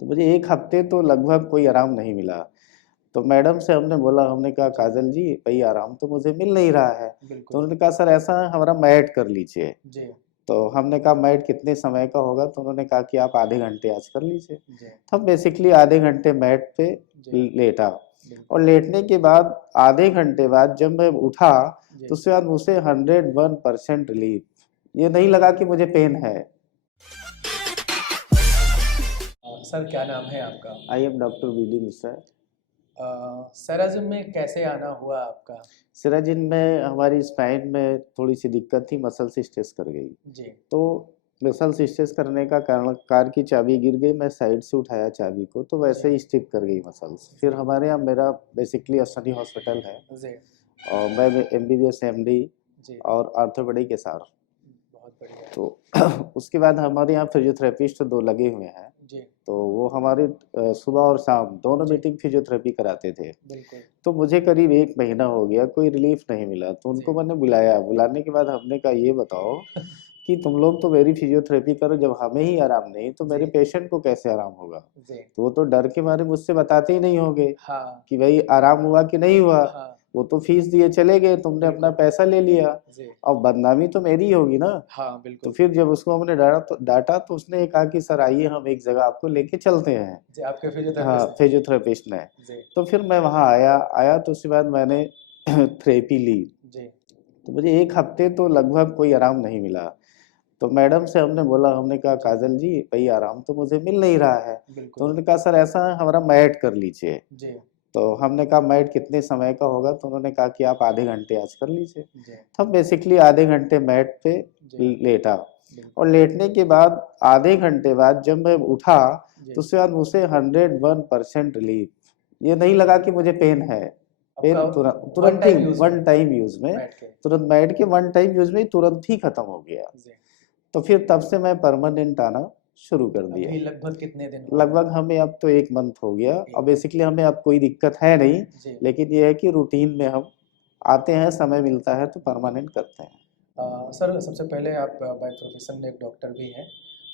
तो मुझे 1 हफ्ते तो लगभग कोई आराम नहीं मिला। तो मैडम से हमने बोला, हमने कहा जी, काजल जी भई आराम तो मुझे मिल नहीं रहा है। तो बिल्कुल। उन्होंने कहा सर ऐसा है हमारा मैट कर लीजिए। जी, तो हमने कहा मैट कितने समय का होगा? तो उन्होंने कहा कि आप आधे घंटे आज कर लीजिए। जी, तो हम बेसिकली आधे घंटे मैट पे जी, लेटा और बिल्कुल। लेटने के बाद आधे घंटे बाद जब मैं उठा तो जी। उसके बाद मुझे 101% रिलीफ। ये नहीं लगा कि मुझे पेन है। सर क्या नाम है आपका? I am doctor VD Mishra. सराज़म में कैसे आना हुआ आपका? सिराजिन में हमारी स्पाइन में थोड़ी-सी दिक्कत थी, मसल्स स्ट्रेस कर गई। जी, तो मसल्स स्ट्रेस करने का कारण कार की चाबी गिर गई, मैं साइड से उठाया चाबी को तो जी, वैसे ही स्टिफ कर गई मसल्स। फिर जी, हमारे यहाँ मेरा बेसिकली अश्वनी हॉस्पिटल है जी, और मैं एमबीबीएस, एमडी जी, और ऑर्थोपेडिक एसआर। बहुत बढ़िया। तो उसके बाद हमारे यहाँ फिजियोथेरेपिस्ट 2 लगे हुए हैं। जी, तो वो हमारी सुबह और शाम दोनों जी, मीटिंग फिजियोथेरेपी कराते थे। बिल्कुल। तो मुझे करीब 1 महीना हो गया, कोई रिलीफ नहीं मिला, तो उनको जी, मैंने बुलाया, बुलाने के बाद हमने कहा ये बताओ कि तुम लोग तो मेरी फिजियोथेरेपी करो, जब हमें ही आराम नहीं, तो जी, मेरे पेशेंट को कैसे आराम होगा? जी, तो वो तो डर के मारे मुझसे बताते ही नहीं होंगे हाँ, कि भई आराम हुआ कि नहीं हुआ? हाँ, वो तो फीस दिए चले गए, तुमने अपना बिल्कुल। पैसा ले लिया जी, और बदनामी तो मेरी ही होगी ना। हाँ, तो बिल्कुल। फिर जब उसको हमने डाँटा तो उसने ये कहा कि सर आइए हम एक जगह आपको लेके चलते हैं। जी, आपके हाँ, फिज़ियोथेरेपिस्ट हैं? फिजियोथेरेपिस्ट ने। जी, तो फिर मैं वहाँ आया तो उसके बाद मैंने थेरेपी ली। जी, तो मुझे 1 हफ्ते तो लगभग कोई आराम नहीं मिला। तो मैडम से हमने बोला, हमने कहा जी, काजल जी भई आराम तो मुझे मिल नहीं रहा है। तो बिल्कुल। उन्होंने कहा सर ऐसा है हमारा मैट कर लीजिए। जी, तो हमने कहा मैट कितने समय का होगा? तो उन्होंने कहा कि आप आधे घंटे आज कर लीजिए। जी, तो हम बेसिकली आधे घंटे मैट पे जी, लेटा और बिल्कुल। लेटने के बाद आधे घंटे बाद जब मैं उठा तो जी, उसके बाद मुझे 101% रिलीफ। ये नहीं लगा कि मुझे पेन है। पेन आपका वन तुरंत ही टाइम यूज़ में वन टाइम यूज़ में, मैट के? तुरंत मैट के वन टाइम यूज़ में ही तुरंत ही खत्म हो गया। जी, तो फिर तब से मैं परमानेंट आना शुरू कर दिया। अभी लगभग कितने दिन हो गए? लगभग हमें अब तो 1 मंथ हो गया और 1 बेसिकली हमें अब कोई दिक्कत है नहीं, जी। लेकिन ये है कि रूटीन में हम आते हैं, समय मिलता है तो परमानेंट करते हैं। सर सबसे पहले आप बाय प्रोफ़ेशन एक डॉक्टर भी हैं।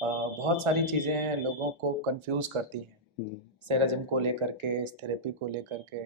बहुत सारी चीज़ें लोगों को कन्फ्यूज़ करती हैं, हुँ। सेराज़िम को लेकर के, इस थेरेपी को लेकर के।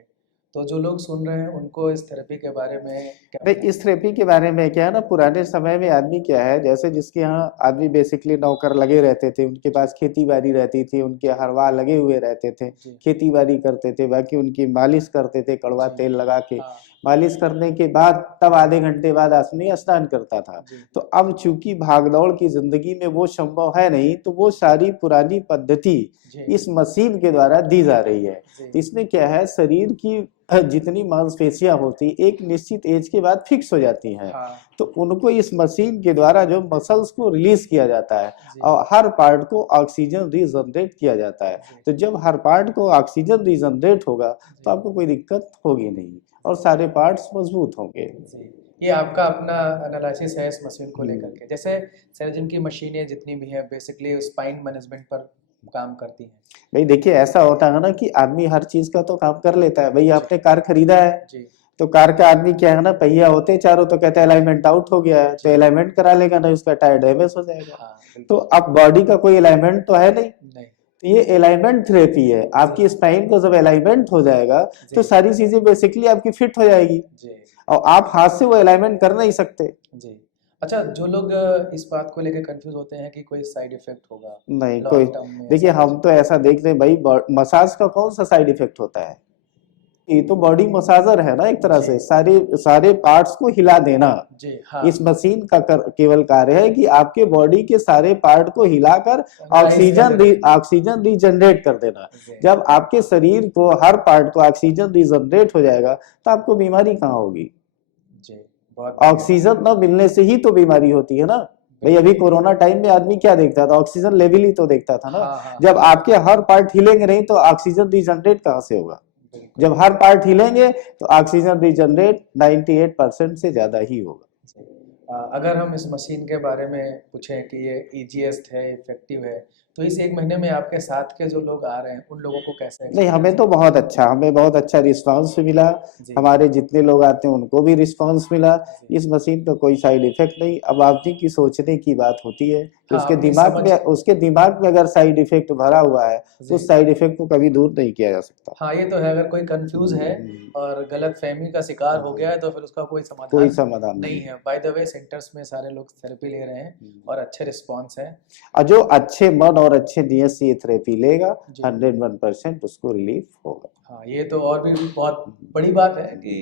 तो जो लोग सुन रहे हैं उनको इस थेरेपी के बारे में क्या नहीं, बताना इस थेरेपी के बारे में क्या है ना, पुराने समय में आदमी क्या है, जैसे जिसके यहाँ आदमी बेसिकली नौकर लगे रहते थे, उनके जी, पास खेती-बाड़ी रहती थी, उनके हरवाह लगे हुए रहते थे, जी, खेती-बाड़ी करते थे, बाकी उनकी मालिश करते थे कड़वा जी, तेल लगा के। हाँ, मालिश करने के बाद तब आधे घंटे बाद आदमी स्नान करता था। जी, तो अब चूँकि भागदौड़ की ज़िंदगी में वो संभव है नहीं, तो वो सारी पुरानी पद्धति जी, इस मशीन के द्वारा दी जा रही है। जी, तो इसमें क्या है, शरीर की जितनी मांसपेशियाँ होती एक निश्चित एज के बाद फिक्स हो जाती हैं। हाँ, तो उनको इस मशीन के द्वारा जो मसल्स को रिलीज किया जाता है जी, और हर पार्ट को ऑक्सीजन रीजनरेट किया जाता है। जी, तो जब हर पार्ट को ऑक्सीजन रीजनरेट होगा तो जी, आपको कोई दिक्कत होगी नहीं और जी, सारे पार्ट्स मजबूत होंगे। जी। ये आपका अपना एनालिसिस है इस मशीन को लेकर हम्म। के। जैसे सेराज़िम की मशीनें जितनी भी हैं बेसिकली स्पाइन मैनेजमेंट पर काम करती हैं। भाई देखिए, ऐसा होता है ना कि आदमी हर चीज का तो काम कर लेता है। भाई जी, आपने कार खरीदा है जी, तो कार का आदमी क्या है ना, पहिया होते हैं चारों तो कहते हैं अलाइनमेंट आउट हो गया है, तो जी, अलाइनमेंट करा लेगा ना, उसका टायर डैमेज हो जाएगा। हाँ, तो बिल्कुल। अब बॉडी का कोई अलाइनमेंट तो है नहीं। नहीं, तो ये अलाइनमेंट थेरेपी है, जी, आपकी स्पाइन को जब अलाइनमेंट हो जाएगा तो जी, सारी चीजें बेसिकली आपकी फिट हो जाएगी जी, और आप हाथ से वो अलाइनमेंट कर नहीं सकते। जी। अच्छा जो लोग इस बात को लेके कन्फ्यूज़ होते हैं कि कोई साइड इफ़ेक्ट होगा नहीं कोई, लॉन्ग टर्म में देखिए ऐसा कुछ? हम तो ऐसा देख रहे हैं भाई, मसाज का कौन सा साइड इफेक्ट होता है? ये तो बॉडी मसाजर है ना, एक तरह जी, से सारे सारे पार्ट्स को हिला देना। जी, हाँ, इस मशीन का केवल कार्य है कि आपके बॉडी के सारे पार्ट को हिलाकर एनालाइज़ कर देना। ऑक्सीजन रीजनरेट कर देना। जी, जब आपके शरीर को हर पार्ट को ऑक्सीजन रीजनरेट हो जाएगा तो आपको बीमारी कहाँ होगी? जी, बहुत बढ़िया। ऑक्सीजन न मिलने से ही तो बीमारी होती है ना। भाई अभी बिल्कुल। कोरोना टाइम में आदमी क्या देखता था? ऑक्सीजन लेवल ही तो देखता था ना। हाँ, हाँ, जब हाँ, आपके हर पार्ट हिलेंगे नहीं तो ऑक्सीजन रीजनरेट कहाँ से होगा? बिल्कुल। जब हर पार्ट हिलेंगे तो ऑक्सीजन रीजनरेट 98% से ज्यादा ही होगा। जी। अगर हम इस मशीन के बारे में पूछें कि ये ईज़ीएस्ट है, इफ़ेक्टिव है, तो इस 1 महीने में आपके साथ के जो लोग आ रहे हैं उन लोगों को कैसे नहीं, हमें तो बहुत अच्छा, हमें बहुत अच्छा रिस्पांस मिला। जी हमारे जितने लोग आते हैं उनको भी रिस्पांस मिला। जी इस मशीन का कोई साइड इफेक्ट नहीं। अब आप जी की सोचने की बात होती है कि हाँ अपनी समझ उसके दिमाग में अगर साइड इफेक्ट भरा हुआ है तो जी उस साइड इफेक्ट को कभी दूर नहीं किया जा सकता। हाँ ये तो है, अगर कोई कंफ्यूज है और गलत फहमी का शिकार हो गया है तो फिर उसका कोई कोई समाधान समाधान नहीं नहीं है। बाय द वे सेंटर्स में सारे लोग थेरेपी ले रहे हैं है। और अच्छे रिस्पॉन्स है। और जो अच्छे मन और अच्छे नियत से ये थेरेपी लेगा, जी 101% उसको रिलीफ होगा। हाँ ये तो और भी बहुत बड़ी बात है कि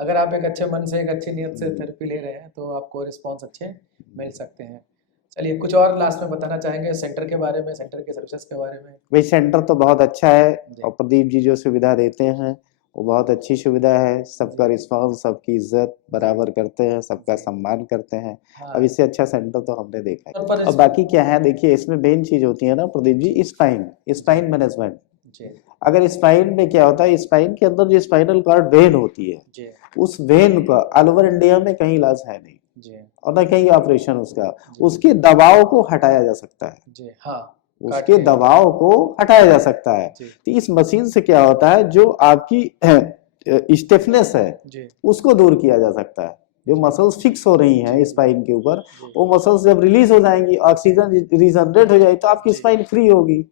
अगर आप एक अच्छे मन से एक अच्छी नीयत से थेरेपी ले रहे हैं तो आपको रिस्पॉन्स अच्छे मिल सकते हैं। चलिए कुछ और लास्ट में बताना चाहेंगे सेंटर के बारे में, सेंटर के सर्विसेज के बारे में? भाई सेंटर तो बहुत अच्छा है जी और प्रदीप जी जो सुविधा देते हैं वो बहुत अच्छी सुविधा है। सबका जी रिस्पांस, सबकी इज्जत बराबर करते हैं, सबका जी सम्मान करते हैं। अब हाँ इससे अच्छा सेंटर तो हमने देखा और है। पर और बाकी क्या है, देखिए इसमें मेन चीज होती है ना Pradeep ji, spine spine management. जी अगर स्पाइन में क्या होता है, स्पाइन के अंदर जो स्पाइनल कॉर्ड वेन होती है, जी उस वेन का ऑल ओवर इंडिया में कहीं इलाज है नहीं जी और ना कहीं ऑपरेशन उसका। जी उसके दबाव को हटाया जा सकता है, जी हाँ काट उसके के दबाव को हटाया जा सकता है। जी तो इस मशीन से क्या होता है, जो आपकी स्टिफनेस है जी उसको दूर किया जा सकता है। जो जी मसल्स फिक्स हो रही हैं जी स्पाइन के ऊपर, जी वो मसल्स जब रिलीज हो जाएंगी, ऑक्सीजन रिजनरेट हो जाएगी, तो आपकी जी स्पाइन फ्री होगी।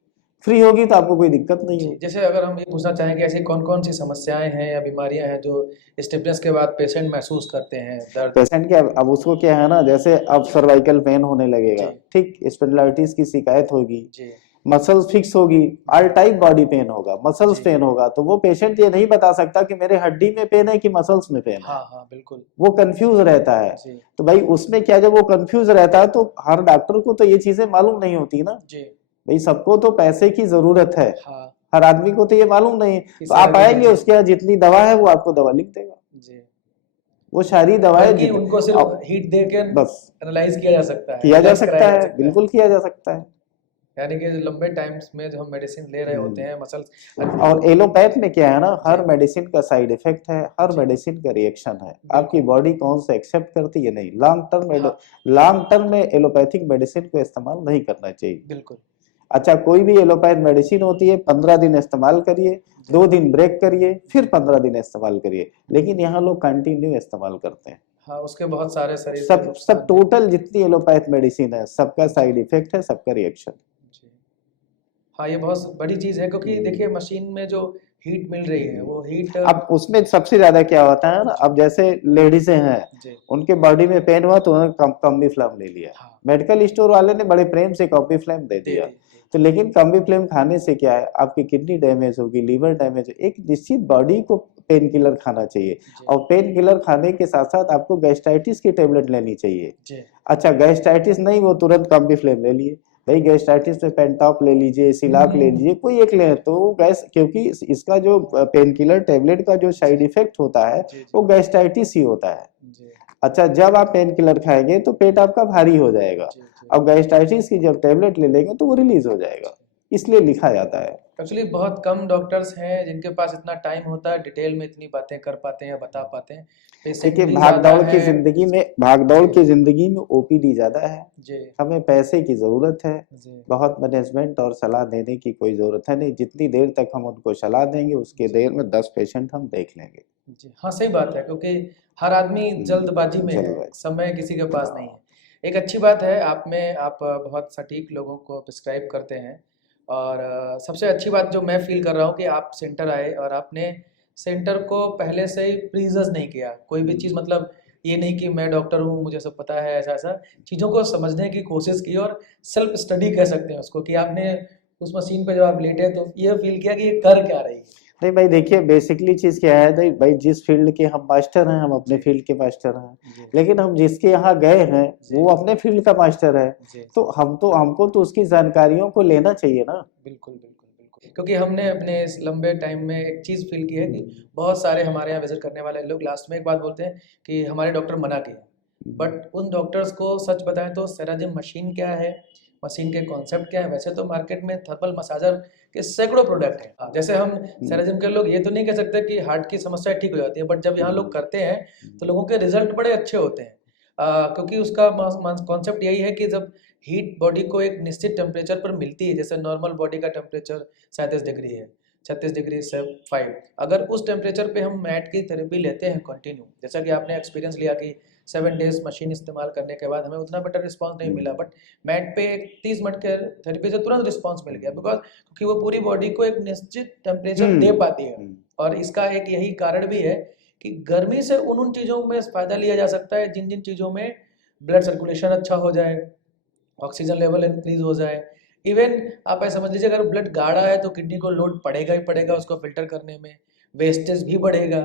फ्री होगी तो आपको कोई दिक्कत नहीं जी होगी। जैसे अगर हम ये पूछना चाहें कि ऐसी कौन कौन सी समस्याएं हैं या बीमारियां हैं जो स्टिफनेस के बाद पेशेंट महसूस करते हैं, दर्द? पेशेंट के अब उसको क्या है ना, जैसे अब सर्वाइकल पेन होने लगेगा, जी ठीक, स्पेंडिलाइटिस की शिकायत होगी, जी मसल्स फिक्स होगी, ऑल टाइप बॉडी पेन होगा, मसल्स जी पेन होगा, तो वो पेशेंट ये नहीं बता सकता कि मेरे हड्डी में पेन है कि मसल्स में पेन है। हाँ हाँ बिल्कुल वो कंफ्यूज रहता है। जी तो भाई उसमें क्या, जब वो कंफ्यूज रहता है तो हर डॉक्टर को तो ये चीजें मालूम नहीं होती ना। जी भाई सबको तो पैसे की जरूरत है, हाँ हर आदमी को तो ये मालूम नहीं। कि तो आप सैलरी आएंगे, देनी है उसके यहाँ जितनी दवा है वो आपको दवा लिख देगा। जी वो सारी दवाएं बल्कि उनको सिर्फ हीट दे के बस एनालाइज किया जा सकता है, किया जा रिलैक्स सकता कराया जा है, सकता है। बिल्कुल किया जा सकता है। यानी कि लंबे टाइम्स में जो हम मेडिसिन ले रहे होते हैं मसल्स। और एलोपैथ में क्या है ना, जी हर मेडिसिन का साइड इफेक्ट है, हर जी मेडिसिन का रिएक्शन है। आपकी बिल्कुल बॉडी कौन सा एक्सेप्ट करती है, नहीं। हाँ लॉन्ग टर्म में एलोपैथिक मेडिसिन को इस्तेमाल नहीं करना चाहिए। बिल्कुल अच्छा, कोई भी एलोपैथ मेडिसिन होती है, 15 दिन इस्तेमाल करिए, जी 2 दिन ब्रेक करिए, फिर जी 15 दिन इस्तेमाल करिए। लेकिन यहाँ लोग कंटिन्यू इस्तेमाल करते हैं। हाँ उसके बहुत सारे शरीर पे सब नुकसान भी। टोटल जितनी एलोपैथ मेडिसिन है, सबका जी साइड इफेक्ट है, सबका रिएक्शन। जी हाँ ये बहुत बड़ी चीज़ है क्योंकि देखिए मशीन में जो हीट मिल रही है वो हीट अब उसमें सबसे ज्यादा क्या होता है ना, जी अब जैसे लेडीजें हैं, जी उनके बॉडी में पेन हुआ तो उन्होंने कॉम्बी फ्लैम ले लिया। हाँ मेडिकल स्टोर वाले ने बड़े प्रेम से कॉम्बी फ्लैम दे दे दिया। दी जी तो लेकिन कॉम्बी फ्लैम खाने से क्या है, आपकी किडनी डैमेज होगी, लीवर डैमेज। एक निश्चित बॉडी को पेन किलर खाना चाहिए, जी और पेन किलर खाने के साथ साथ आपको गैस्ट्राइटिस की टेबलेट लेनी चाहिए। जी अच्छा, गैस्ट्राइटिस नहीं, वो तुरंत कॉम्बी फ्लैम ले लिए। भाई गैस्ट्राइटिस में पेंटॉप ले लीजिए, सिलाक ले लीजिए, कोई एक ले, तो गैस, क्योंकि इसका जो पेन किलर टेबलेट का जो साइड इफेक्ट होता है जी वो गैस्ट्राइटिस ही होता है। जी अच्छा, जब आप पेन किलर खाएंगे तो पेट आपका भारी हो जाएगा, जी जी अब गैस्ट्राइटिस की जब टेबलेट ले लेंगे तो वो रिलीज हो जाएगा, इसलिए लिखा जाता है। एक्चुअली बहुत कम डॉक्टर्स हैं जिनके पास इतना टाइम होता है डिटेल में इतनी बातें कर पाते हैं या बता पाते हैं। पेशेंट देखिए, भी ज़्यादा है। भाग दौड़ जी की जिंदगी में ओपीडी ज्यादा है। जी हमें पैसे की जरूरत है, जी बहुत मैनेजमेंट और सलाह देने की कोई जरूरत है नहीं। जितनी देर तक हम उनको सलाह देंगे, उसके जी देर में 10 पेशेंट हम देख लेंगे। जी हाँ सही बात है क्योंकि हर आदमी जल्दबाजी में है, जल्दबाजी। समय किसी के पास नहीं है। एक अच्छी बात है आप बहुत सटीक लोगों को प्रिस्क्राइब करते हैं और सबसे अच्छी बात जो मैं फील कर रहा हूँ कि आप सेंटर आए और आपने सेंटर को पहले से ही प्रीजस नहीं किया कोई भी चीज़, मतलब ये नहीं कि मैं डॉक्टर हूँ मुझे सब पता है, ऐसा ऐसा चीज़ों को समझने की कोशिश की और सेल्फ स्टडी कह सकते हैं उसको कि आपने उस मशीन पे जब आप लेटे तो ये फील किया कि ये कर क्या रही है। नहीं भाई, देखिए बेसिकली चीज क्या है, नहीं भाई, जिस फील्ड के हम मास्टर हैं, हम अपने जी फील्ड के मास्टर हैं। जी लेकिन हम जिसके यहाँ गए हैं जी वो अपने फील्ड का मास्टर है। जी तो हमको तो उसकी जानकारियों को लेना चाहिए ना। बिल्कुल बिल्कुल बिल्कुल क्योंकि हमने अपने इस लंबे टाइम में एक चीज़ फील की है कि बहुत सारे हमारे यहाँ विजिट करने वाले लोग लास्ट में एक बात बोलते हैं कि हमारे डॉक्टर मना किए, बट उन डॉक्टर्स को सच बताएं तो सेराजिम मशीन क्या है, मशीन के कॉन्सेप्ट क्या है। वैसे तो मार्केट में थर्मल मसाजर के सैकड़ों प्रोडक्ट हैं। जैसे हम सेराजिम के लोग ये तो नहीं कह सकते कि हार्ट की समस्या ठीक हो जाती है, बट जब यहाँ लोग करते हैं तो लोगों के रिजल्ट बड़े अच्छे होते हैं क्योंकि उसका कॉन्सेप्ट यही है कि जब हीट बॉडी को एक निश्चित टेम्परेचर पर मिलती है, जैसे नॉर्मल बॉडी का टेम्परेचर 37 डिग्री है, 36 डिग्री से 5, अगर उस टेम्परेचर पे हम मैट की थेरेपी लेते हैं कंटिन्यू, जैसा कि आपने एक्सपीरियंस लिया कि 7 डेज मशीन इस्तेमाल करने के बाद हमें उतना बेटर रिस्पांस नहीं मिला, बट मैट पे 30 मिनट के थेरेपी से तुरंत रिस्पांस मिल गया, बिकॉज क्योंकि वो पूरी बॉडी को एक निश्चित टेम्परेचर दे पाती है। और इसका एक यही कारण भी है कि गर्मी से उन चीज़ों में फ़ायदा लिया जा सकता है जिन जिन चीज़ों में ब्लड सर्कुलेशन अच्छा हो जाए, ऑक्सीजन लेवल इंक्रीज हो जाए। इवन आप ऐसा समझ लीजिए अगर ब्लड गाढ़ा है तो किडनी को लोड पड़ेगा ही पड़ेगा उसको फिल्टर करने में, वेस्टेज भी बढ़ेगा।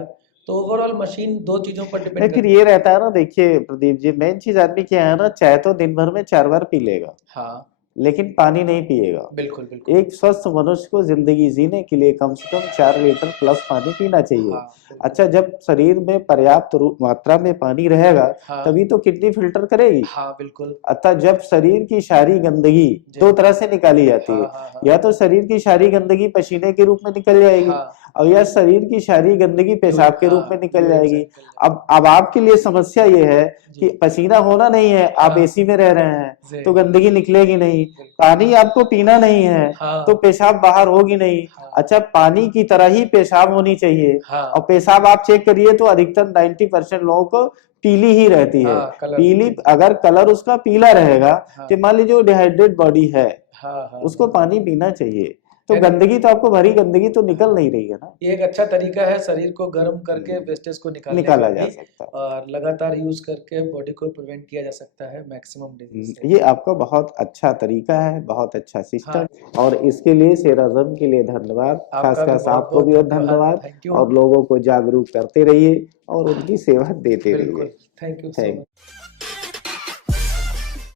तो ओवरऑल मशीन दो चीज़ों पर डिपेंड नहीं, फिर करती ये रहता है ना, देखिए प्रदीप जी, मेन चीज आदमी क्या है ना, चाय तो दिन भर में 4 बार पी लेगा, हाँ लेकिन पानी नहीं पिएगा। बिल्कुल बिल्कुल। एक स्वस्थ मनुष्य को जिंदगी जीने के लिए कम से कम 4 लीटर प्लस पानी पीना चाहिए। हाँ बिल्कुल। अच्छा, जब शरीर में पर्याप्त मात्रा में पानी रहेगा हाँ तभी तो किडनी फिल्टर करेगी। हाँ बिल्कुल। अतः जब शरीर की सारी गंदगी जी। दो तरह से निकाली जाती हाँ है, हाँ हाँ या तो शरीर की सारी गंदगी पसीने के रूप में निकल जाएगी, हाँ और या शरीर की सारी गंदगी पेशाब के रूप में निकल यूरिन से जाएगी। निकल जाएगी। अब आपके लिए समस्या ये है जी। कि पसीना होना नहीं है, आप हाँ। एसी में रह रहे हैं जी। तो गंदगी निकलेगी नहीं, बिल्कुल। पानी आपको पीना नहीं है हाँ तो पेशाब बाहर होगी नहीं। हाँ अच्छा, पानी की तरह ही पेशाब होनी चाहिए, और हाँ पेशाब आप चेक करिए तो अधिकतर 90% लोगों को पीली ही रहती है। हाँ कलर पीली, अगर कलर उसका पीला रहेगा हाँ तो मान लीजिए वो डिहाइड्रेट बॉडी है, हाँ उसको पानी पीना चाहिए। तो यानी- गंदगी तो आपको, भरी गंदगी तो निकल नहीं रही है ना, ये एक अच्छा तरीका है शरीर को गर्म करके वेस्टेज को निकालने का निकाला जा भी, सकता है। और लगातार यूज करके बॉडी को प्रिवेंट किया जा सकता है मैक्सिमम डिजीज से। ये आपका बहुत अच्छा तरीका है, बहुत अच्छा हाँ सिस्टम, और इसके लिए शेर आजम के लिए धन्यवाद, आपका भी खासकर बहुत आपको भी बहुत और धन्यवाद। Thank you. और लोगों को जागरूक करते रहिए और उनकी सेवा देते रहिए। बिल्कुल, thank you so thank much.